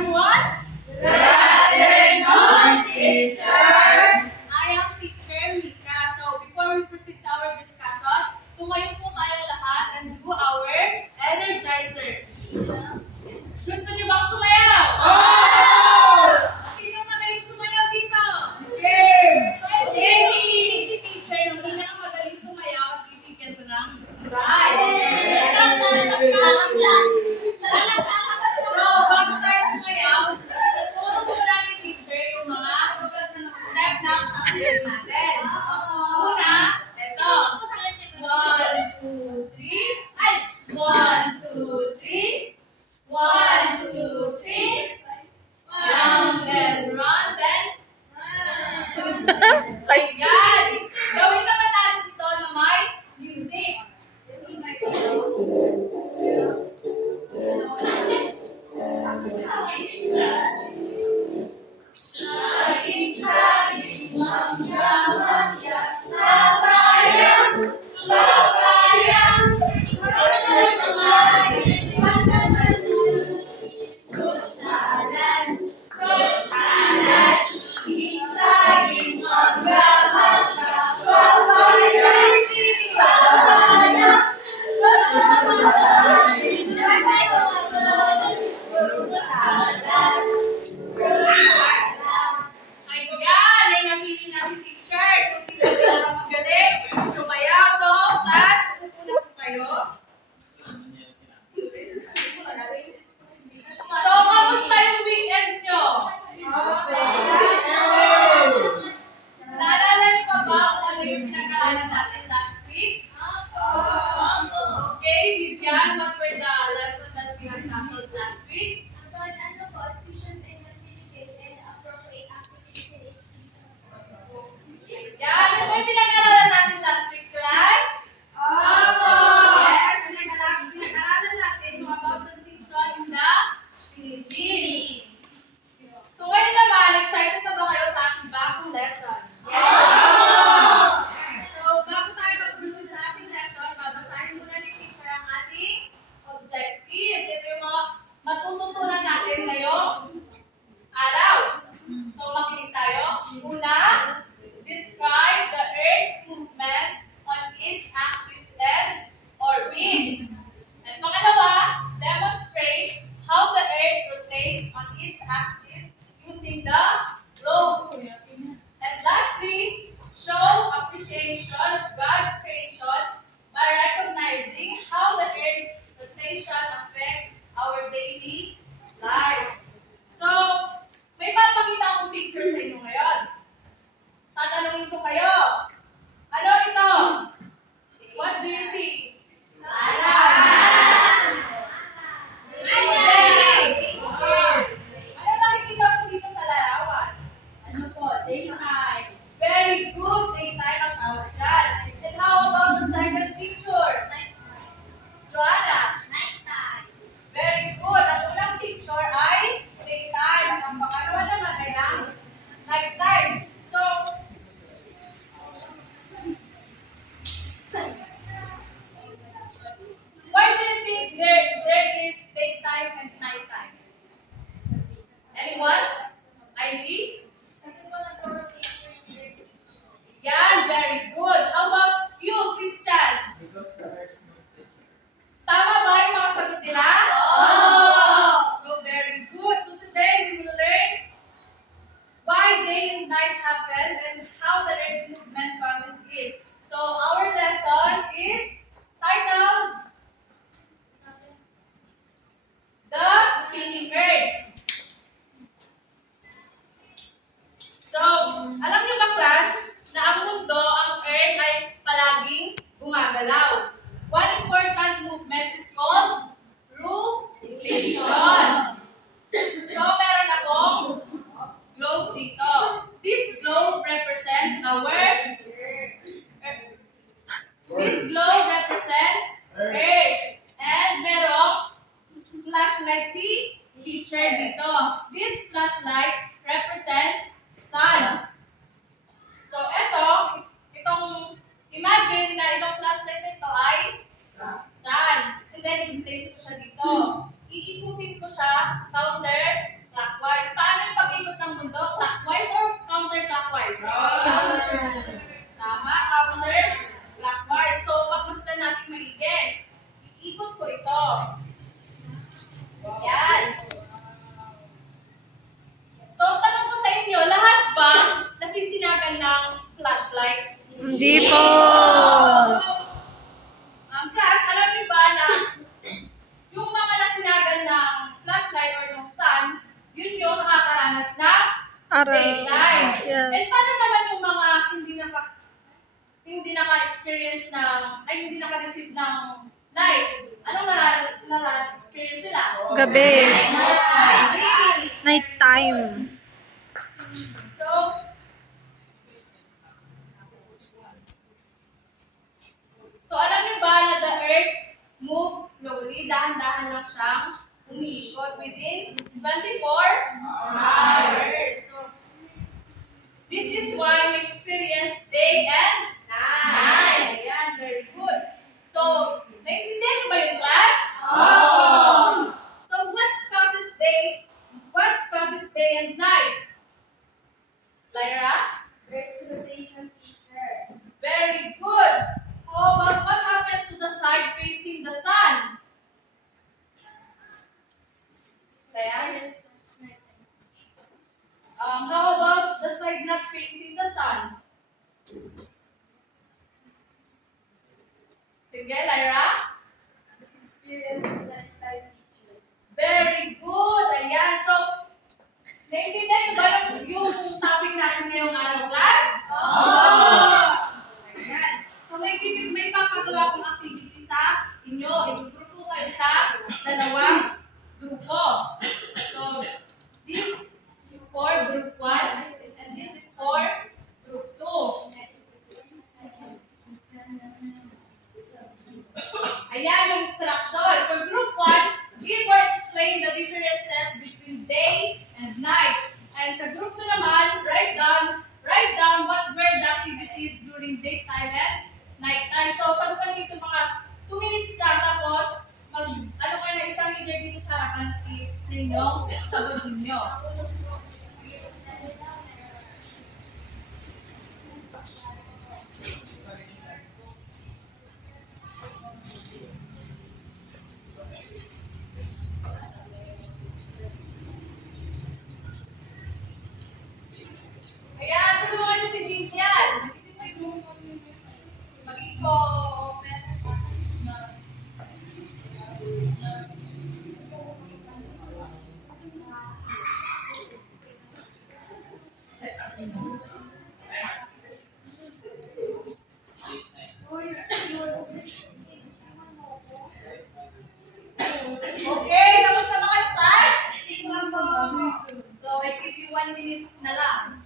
everyone. Good afternoon, teacher. I am teacher Mika. So before we proceed to our discussion, tumayo po tayong lahat and do our energizer. Gusto niyo bang sumayaw? Sino magaling sumayaw dito? Si teacher, nung magaling sumayaw at bibigyan ko ng prize. So, bago tayo sumayaw, tuturo muna ni teacher yung mga step na sasayaw natin. Una, ito. 1, 2, 3. Ay! 1, 2, 3. 1, 2, 3. Round and round and ayan. Gawin naman natin ito na may music. Sliding, sliding, manya, manya, layang, layang, sliding, sliding, manya, manya, sultanan, sultanan, sliding, manya, manya, layang, layang, sliding, sultanan. Ayan, ay napili na si teacher. Kung sino sila magaling, sumayaw. So, class, pupunta po kayo. So, kamusta yung weekend nyo? Naalala niyo pa ba kung ano yung pinag-aralan natin last week? Okay, Vivian, what were the lessons that we had tackled last week? Yan, ano ba yung pinag-aralan natin last week, class? Yes, pinag-aralan natin yung about sa season in the Philippines. So, ngayon naman, excited na ba kayo sa ating bagong lesson? So, bago tayo mag-proceed sa ating lesson, babasahin muna ni teacher ang ating objectives. Ito yung mga matututunan natin ngayong araw. So, makinig tayo. Una, describe the Earth's movement on its axis and orbit. And pangalawa, demonstrate how the Earth rotates on its axis using the globe. And lastly, show appreciation of God's creation by recognizing how the Earth's rotation affects our daily life. So, may papakita akong picture sa inyo ngayon. Tatanungin ko kayo. Ano ito? What do you see? Okay. Ano nakikita mo dito sa larawan? Ano po? Daytime. Very good. Daytime ang tawag dyan. And how about the second picture? Joanna? Very good. Ang unang picture ay daytime. At ang pangalawa naman ay ang nighttime. So, why do you think there is daytime and nighttime? Anyone? Ivy? Yan, very good. How about you, Christian? Tama ba yung mga sagot nila? So, very good. So, today we will learn why day and night happen and how the Earth's movement causes it. So, our lesson is titled The Spinning Earth. So, alam niyo ba, class, na ang mundo, ang Earth ay palaging gumagalaw. One important movement is called rotation. So, meron akong globe dito. This globe represents Earth. And merong flashlight si teacher dito. This flashlight represents sun. So, imagine na itong flashlight nito ay sun. And then, i-place ko siya dito. Iikutin ko siya counter Hindi po. Class, alam niyo ba na yung mga nasinagan ng flashlight or ng sun, yun yung nakakaranas ng Araw. daylight. Yes. And paano naman yung mga hindi naka-experience ng, ay hindi naka-receive ng light? Anong nara-experience sila? Gabi. Gabi. Night time. So alam niyo ba na the Earth moves slowly, dahan-dahan lang siyang umiikot within 24 hours. So, this is why we experience day and night. Ayan, very good. So, naiintindihan mo ba yung class? So, what causes day and night? Lyra? Earth's rotation, teacher. Very good. How about what happens to the side facing the sun? Lyra? How about the side not facing the sun? Sige, Lyra? Experience nighttime, teacher. Very good. Ayan. So, naiintindihan niyo ba yung topic natin ngayong araw, class? Ayan. So, may papagawa kong activity sa inyo. I-grupo kayo sa dalawang grupo. So, this is for group 1 and this is for group 2. Ayan yung instruction. For group 1, give or explain the differences between day and night. And sa group 2 naman, write down what were the activities during daytime and nighttime. So, sagutan dito mga 2 minutes lang. Tapos, ano kayo na isang leader dito sa harapan, i-explain yung sagot ninyo. Ayan, tulungan niyo si Vivian. Mag-isip mo yung mag-iko. Okay, tapos na ba kayo, class? So, I give you 1 minute na lang.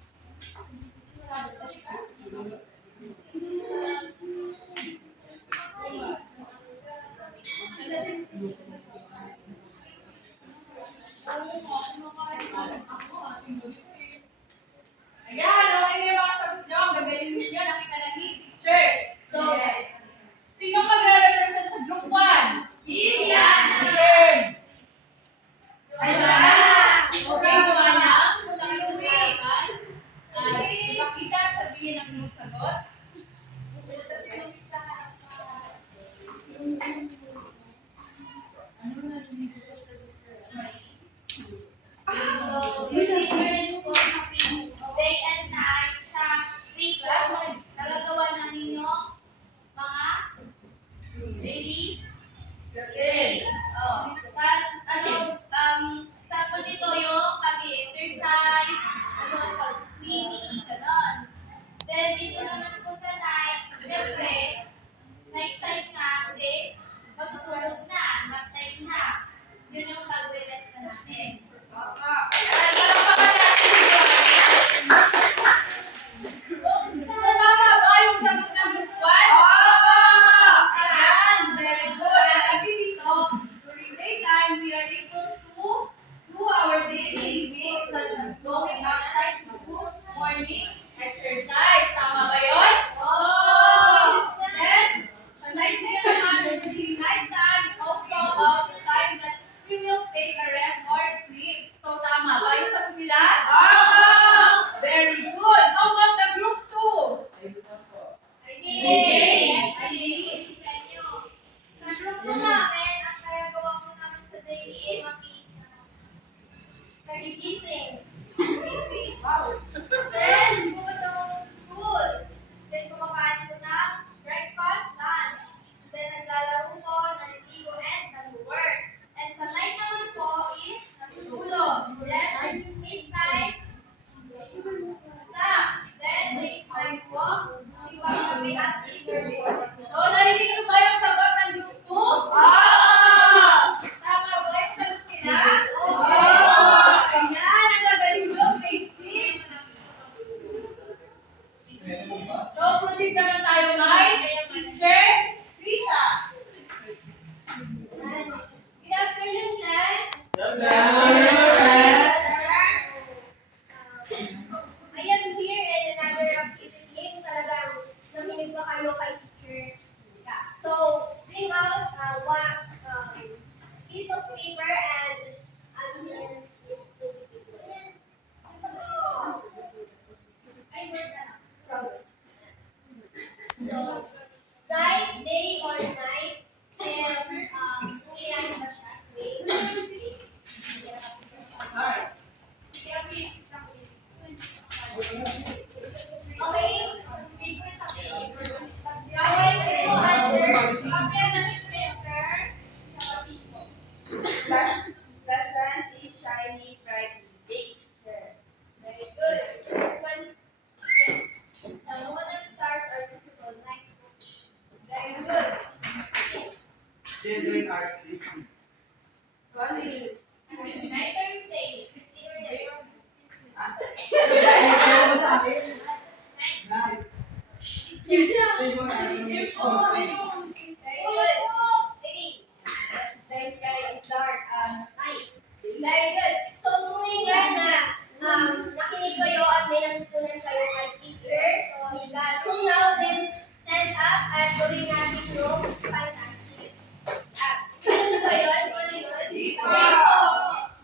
Ayan, okay na yung mga sagot nyo. Ang gagaling ninyo, nakita na ni teacher. So, sino magre-represent sa group 1? Vivian! Vivian! Okay, Joanna. Punta kayo sa harapan. Ipakita at sabihin ang inyong sagot. So, yung difference po between day and night sa week class, nagagawa na ninyo mga daily Tapos, example nito yung pag-exercise, pag-swimming, gano'n. Then, dito naman po sa night, syempre, night time na, hindi, matutulog na, nap time na. Yun yung pag-relax na natin. Ayan, palakpakan natin si Joanna. So, tama ba yung sagot ng group 1? Ayan, very good. Ang sabi dito, during daytime, we are able to do our daily living such as going outside to do morning exercise. Tama ba yun? Then, sa night naman, when we see night time, it's also about the time that we will take a rest or sleep. So, tama ba yung sagot nila? Very good. How about the group 2? Sa group po namin, ang kayagawa po namin sa day is nagigising. Wow. Then, bukod paper and answer this to the people. So, bright day or night, if umiyan ba siya? Wait. Okay? Guys, ito answer. The sun is shining brightly. Big. Very good. One, yes. The moon and stars are visible. Night. Very good. Children are sleeping. Night or day? Night. Night. Very good. Lady. The sky is dark. Night. Very good. So, kung yan na nakinig kayo at may natutunan kayo kay teacher, so now let's stand up at gawin natin yung fantastic. Ano ba yun? Ano yun?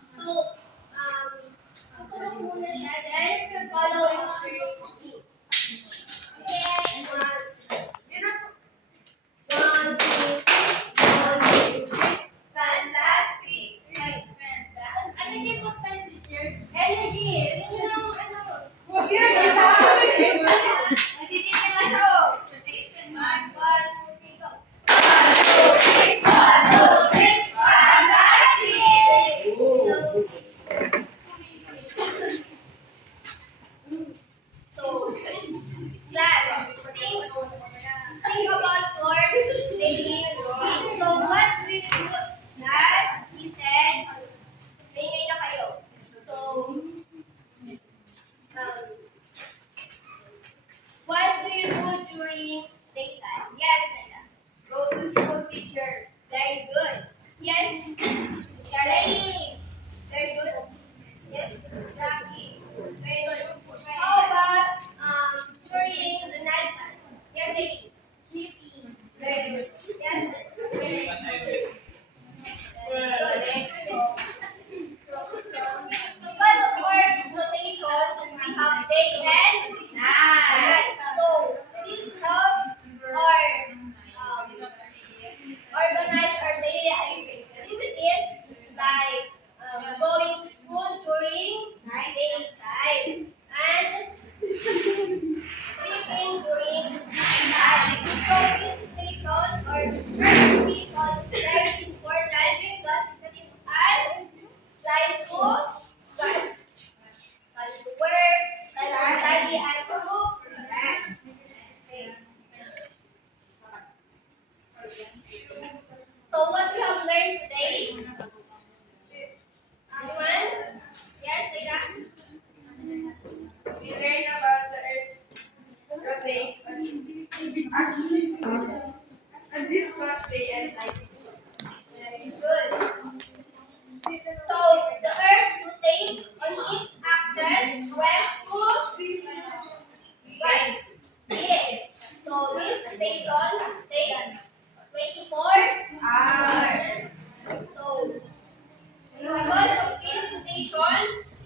So, tuturo ko muna siya, then follow Mr. Yuki. Okay, one, two, fantastic. Right, fantastic. Energy. Yun yung ano. One, two, three, go. So, class, think about your daily routine. So, what do you do? Class, he said, maingay na kayo. So, what do you do during daytime? Yes, Naila. Go to school, teacher. Very good. Yes, Charlie. Very good. Yes, Jackie. Very good. How about during the night time? Yes, Vicky. Sleeping. Very good. Yes. Very good. So, because of our rotation, we have day and night. So, this helps our organize our daily activities like going to school during daytime and sleeping during nighttime. So this station or earth station is very important because it gives us time to what? Time to work, time to study, and to rest. Okay. So what we have learned today? Anyone? Yes, Leila? We learn about the earth rotates on its axis. And this was day and night. Very good. So the earth rotates on its axis west to right. Yes. So this station takes 24 hours. So because of this station,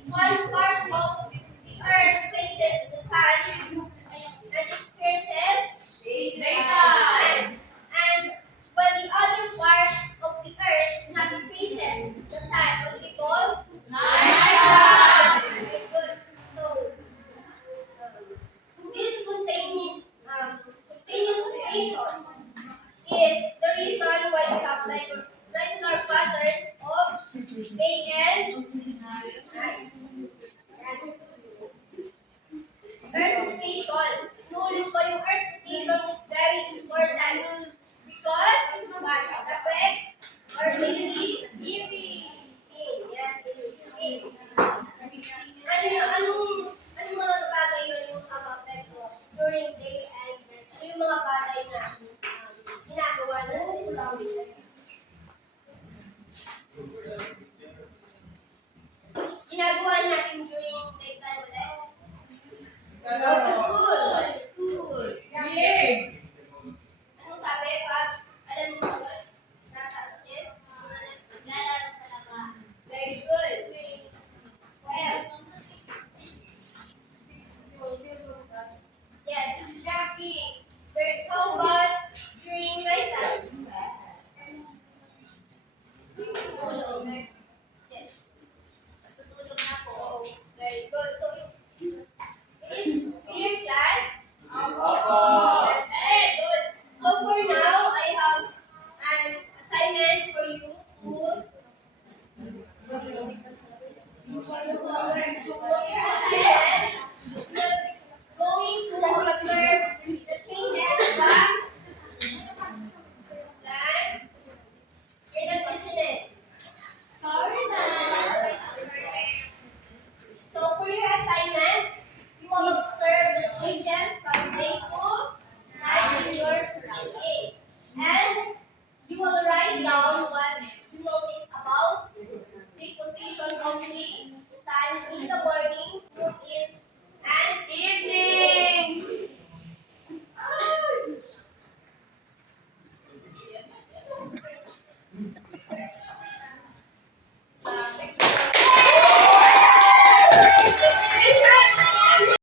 one part of the earth faces the sun and experiences daytime. And when the other part of the earth not faces the sun, what we call nighttime. Very good. So this continuous rotation is the reason why we have like regular patterns of day and night. Yes. Earth rotation. Inulit ko yung earth rotation is very important because what affects our daily living. Yes, it Going to observe the changes from last year that listening. Sorry, ma'am. So for your assignment, you will observe the changes from day to night in your surroundings. And you will write down what you notice about the position of the sun in the morning